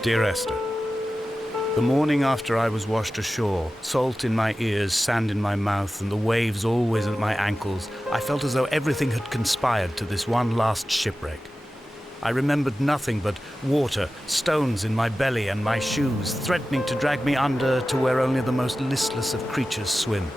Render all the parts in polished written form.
Dear Esther, the morning after I was washed ashore, salt in my ears, sand in my mouth, and the waves always at my ankles, I felt as though everything had conspired to this one last shipwreck. I remembered nothing but water, stones in my belly and my shoes, threatening to drag me under to where only the most listless of creatures swim.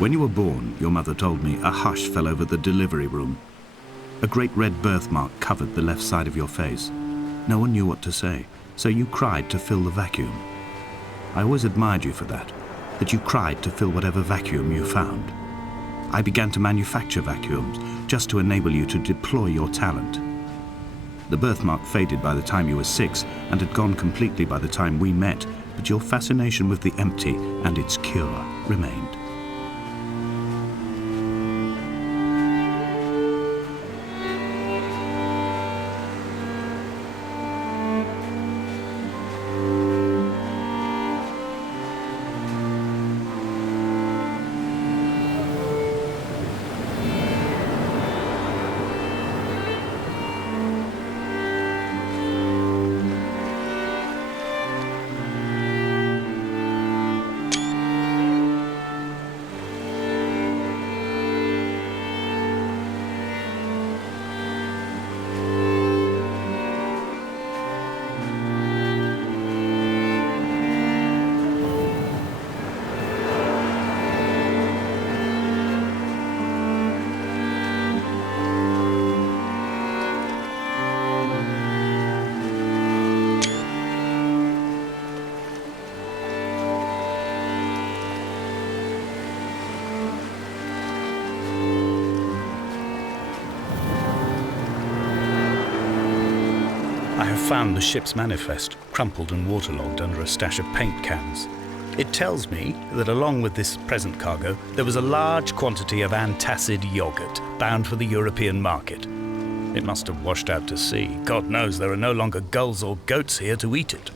When you were born, your mother told me, a hush fell over the delivery room. A great red birthmark covered the left side of your face. No one knew what to say, so you cried to fill the vacuum. I always admired you for that you cried to fill whatever vacuum you found. I began to manufacture vacuums just to enable you to deploy your talent. The birthmark faded by the time you were 6 and had gone completely by the time we met, but your fascination with the empty and its cure remained. I have found the ship's manifest, crumpled and waterlogged under a stash of paint cans. It tells me that along with this present cargo, there was a large quantity of antacid yogurt bound for the European market. It must have washed out to sea. God knows there are no longer gulls or goats here to eat it.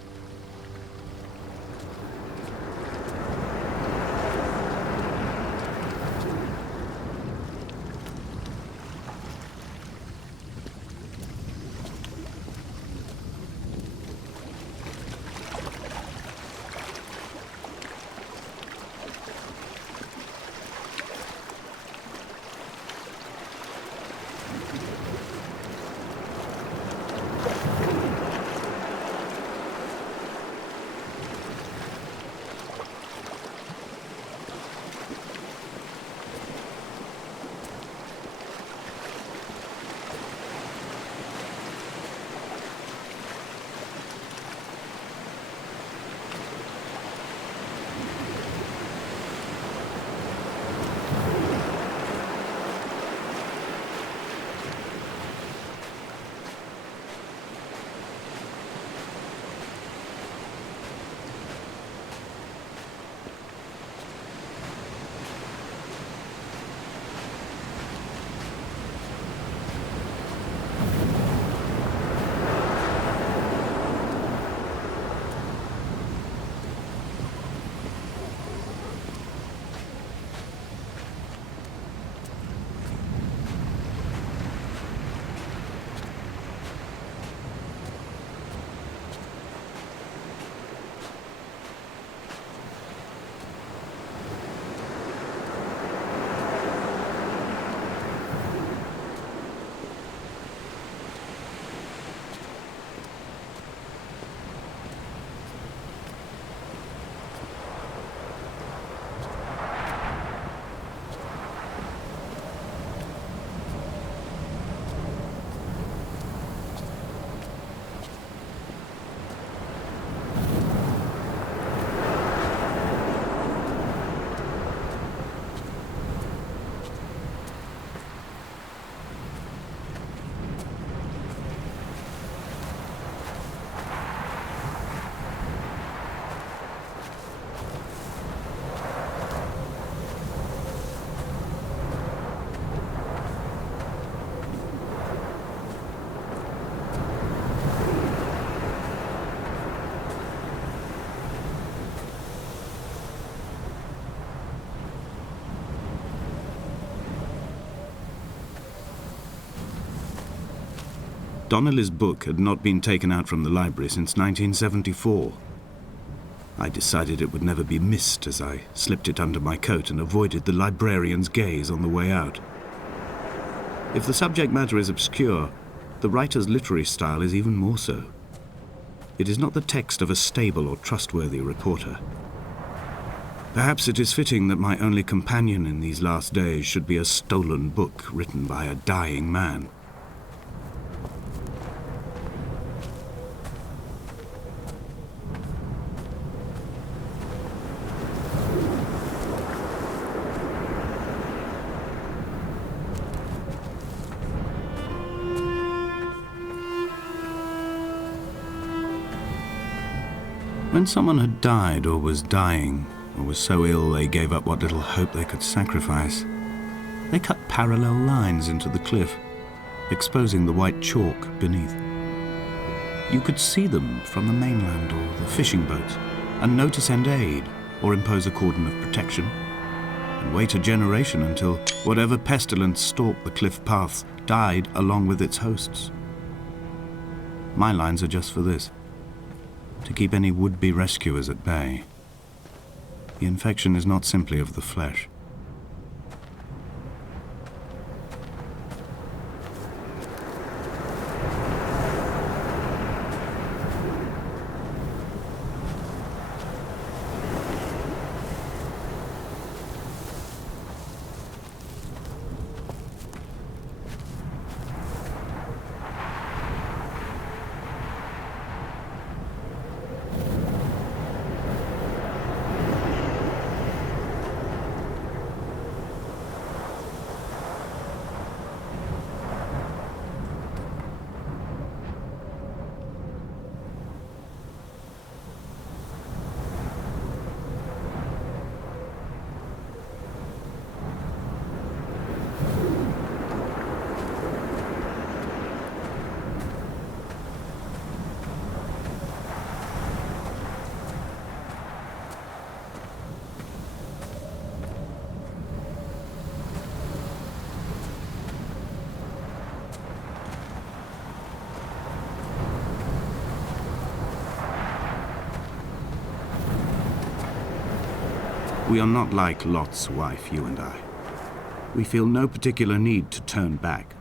Donnelly's book had not been taken out from the library since 1974. I decided it would never be missed as I slipped it under my coat and avoided the librarian's gaze on the way out. If the subject matter is obscure, the writer's literary style is even more so. It is not the text of a stable or trustworthy reporter. Perhaps it is fitting that my only companion in these last days should be a stolen book written by a dying man. When someone had died or was dying, or was so ill they gave up what little hope they could sacrifice, they cut parallel lines into the cliff, exposing the white chalk beneath. You could see them from the mainland or the fishing boats, and know to send aid or impose a cordon of protection, and wait a generation until whatever pestilence stalked the cliff paths died along with its hosts. My lines are just for this: to keep any would-be rescuers at bay. The infection is not simply of the flesh. We are not like Lot's wife, you and I. We feel no particular need to turn back.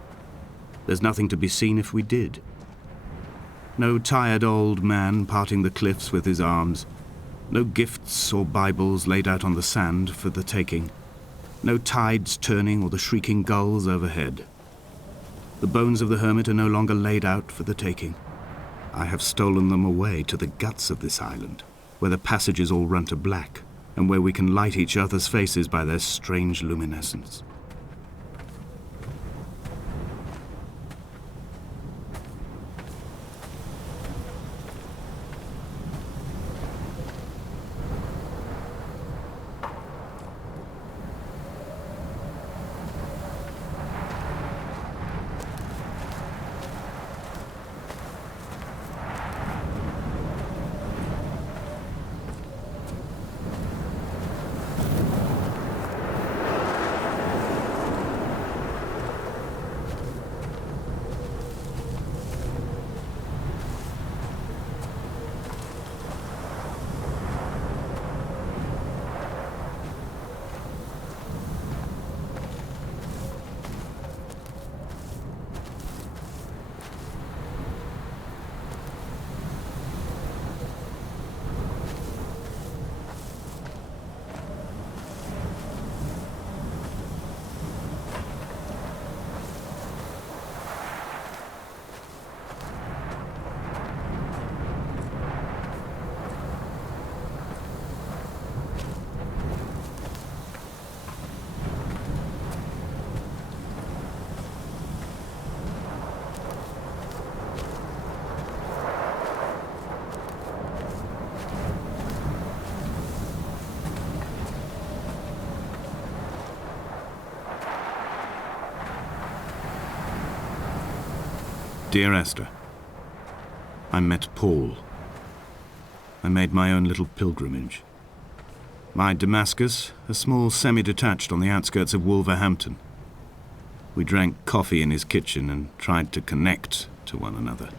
There's nothing to be seen if we did. No tired old man parting the cliffs with his arms. No gifts or Bibles laid out on the sand for the taking. No tides turning or the shrieking gulls overhead. The bones of the hermit are no longer laid out for the taking. I have stolen them away to the guts of this island, where the passages all run to black, and where we can light each other's faces by their strange luminescence. Dear Esther, I met Paul. I made my own little pilgrimage. My Damascus, a small semi-detached on the outskirts of Wolverhampton. We drank coffee in his kitchen and tried to connect to one another.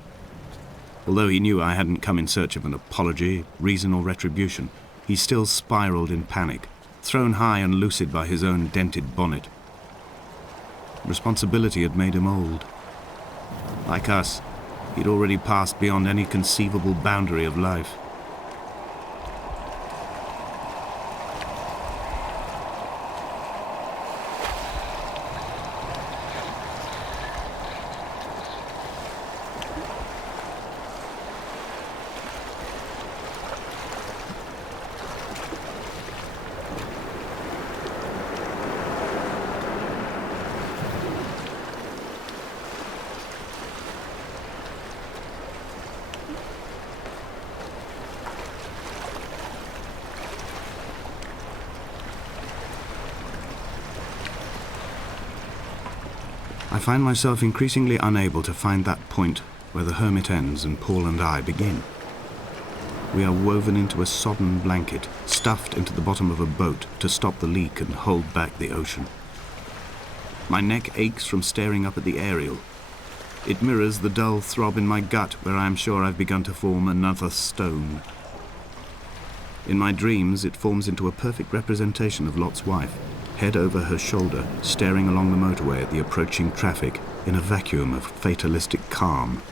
Although he knew I hadn't come in search of an apology, reason or retribution, he still spiraled in panic, thrown high and lucid by his own dented bonnet. Responsibility had made him old. Like us, he'd already passed beyond any conceivable boundary of life. I find myself increasingly unable to find that point where the hermit ends and Paul and I begin. We are woven into a sodden blanket, stuffed into the bottom of a boat to stop the leak and hold back the ocean. My neck aches from staring up at the aerial. It mirrors the dull throb in my gut where I am sure I've begun to form another stone. In my dreams, it forms into a perfect representation of Lot's wife, head over her shoulder, staring along the motorway at the approaching traffic in a vacuum of fatalistic calm.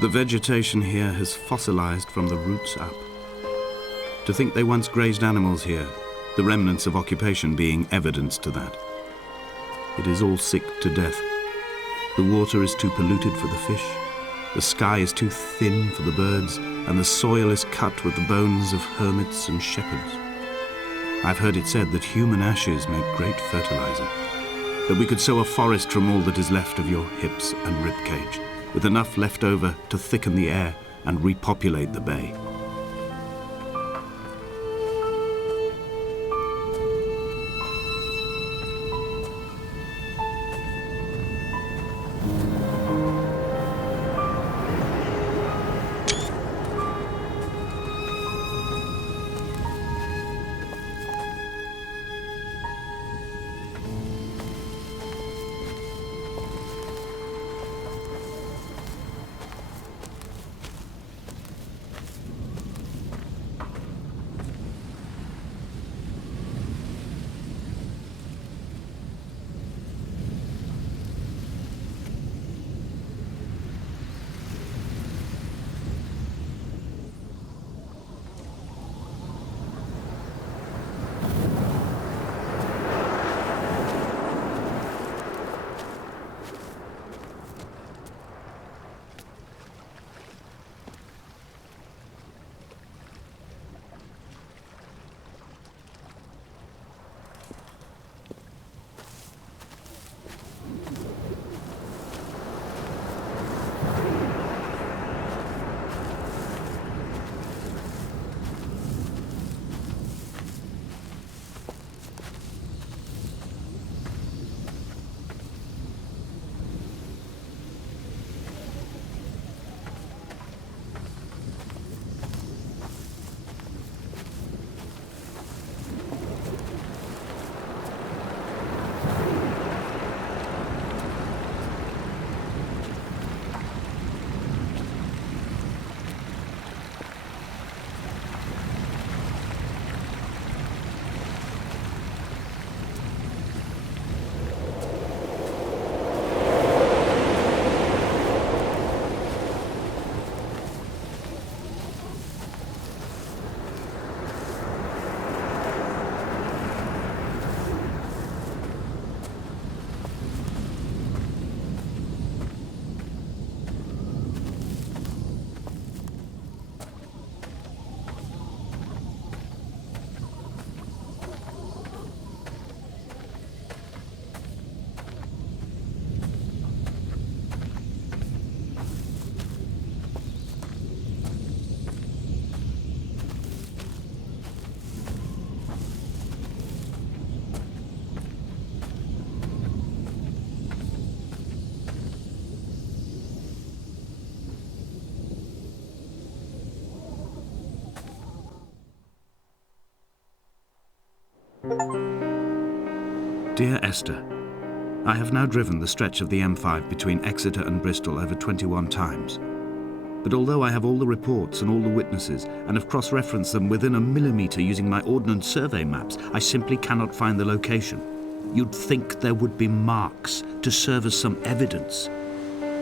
The vegetation here has fossilized from the roots up. To think they once grazed animals here, the remnants of occupation being evidence to that. It is all sick to death. The water is too polluted for the fish, the sky is too thin for the birds, and the soil is cut with the bones of hermits and shepherds. I've heard it said that human ashes make great fertilizer, that we could sow a forest from all that is left of your hips and ribcage, with enough left over to thicken the air and repopulate the bay. Dear Esther, I have now driven the stretch of the M5 between Exeter and Bristol over 21 times. But although I have all the reports and all the witnesses and have cross-referenced them within a millimetre using my Ordnance Survey maps, I simply cannot find the location. You'd think there would be marks to serve as some evidence.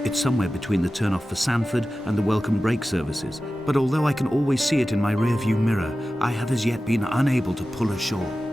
It's somewhere between the turn-off for Sanford and the welcome brake services, but although I can always see it in my rear-view mirror, I have as yet been unable to pull ashore.